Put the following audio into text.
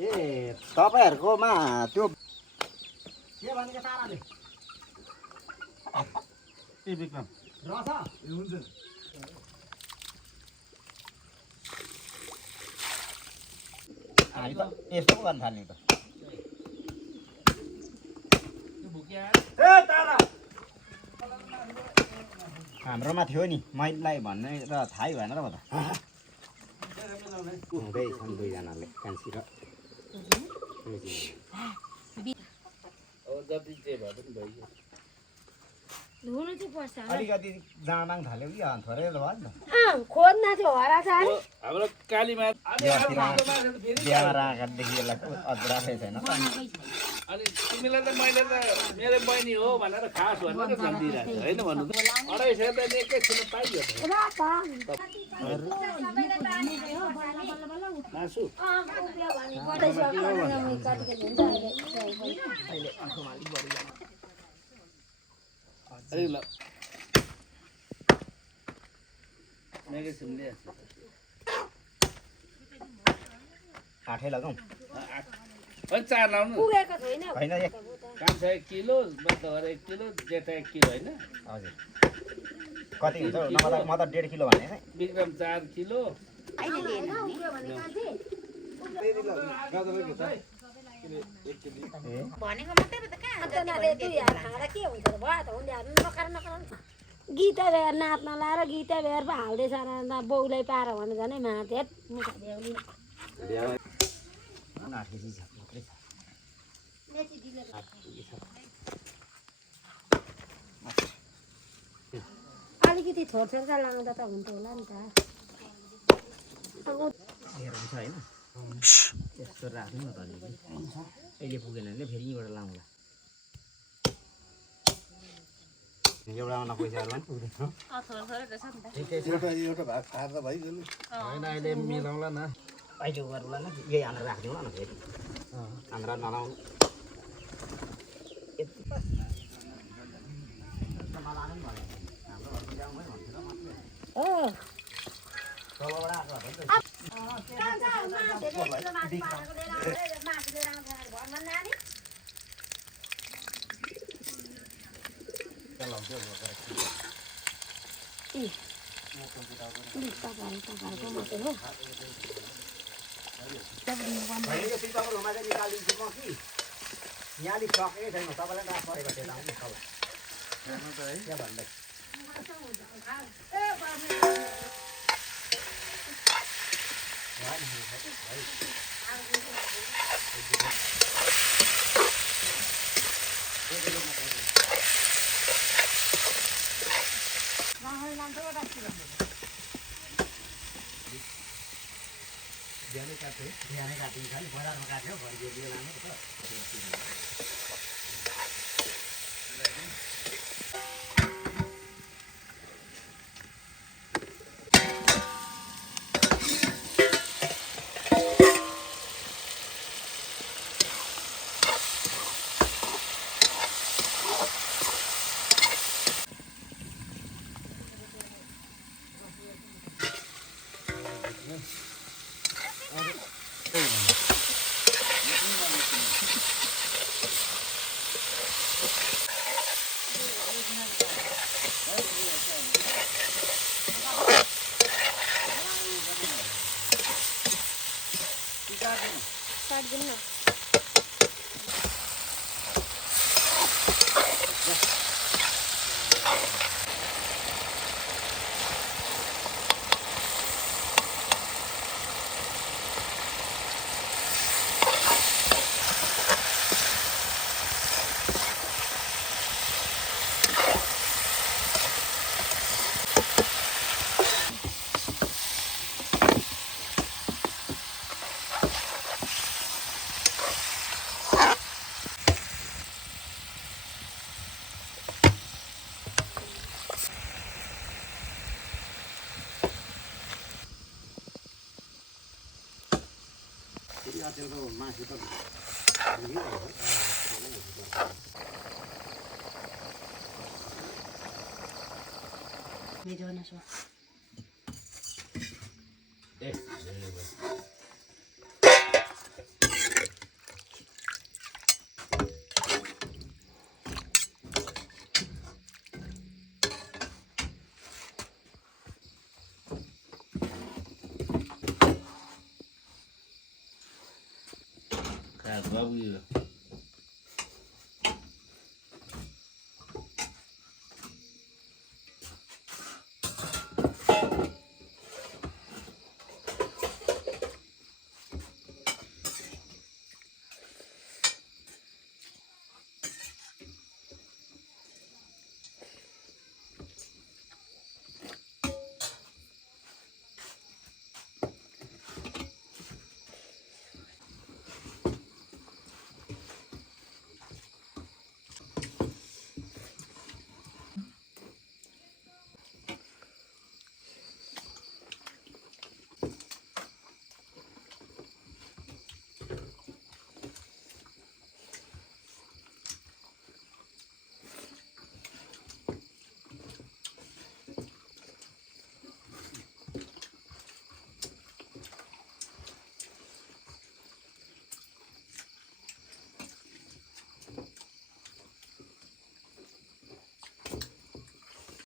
ए तपाईहरुकोमा त्यो के भनेको ताराले ए विक्रम रस ए हुन्छ हामी त यस्तो पो गर्न थाल्ने त ए तारा हाम्रोमा थियो नि मैलाई भन्ने र थाहै भएन र म त हुँदैछन् दुईजनाले कान्छी र धुनु चाहिँ पर्छ अलिकति जाँदाङ थाल्यो कि थोरै त भयो नि त खोज्न चाहिँ हरा छ हाम्रो कालीमा बिहामा राखेदेखि यसलाई अझ राखेको छैन अनि तिमीलाई त मैले त मेरो बहिनी हो भनेर खास भनेर सम्झिरहेको छु होइन भन्नु त 250 त एकैछिन पाइयो मासु अरे ल एकैछिन ले आठै लगाउँ अनि 4 लाउनु पुगेको छैन होइन कान्छा 1 किलो बदर 1 किलो जेठा 1 किलो हैन हजुर कति हुन्छ म त 1.5 किलो भने विक्रम 4 किलो भनेको मात्रै त कहाँ खाँदा के हुन्छ र भयो त उनीहरू नखाएर गीता बेर नाच्न लाएर गीता बेर पो हाल्दैछ बौलाई पार भने झनै माथि मुखा भ्याउली अलिकति छोरछोरका लगाउँदा त हुन्थ्यो होला नि त हुन्छ होइन यस्तो राख्नु न त अहिले पुगेन भने फेरि यहीँबाट लाउँला एउटामा पैसाहरू पनि पुग्दैन एउटा भाग खाएर त भइगयो नि हैन अहिले मिलाउला न अहिले गरौँला न यही हालेर राखिदिउँ न फेरि हाम्रा नलाउनु यहाँ अलिक सकेकै छैन तपाईँलाई राख परेको थियो के भन्दै बिहानै काटिन्छ नि बजारमा काट्यो भरि लानु त Cara, bagulho.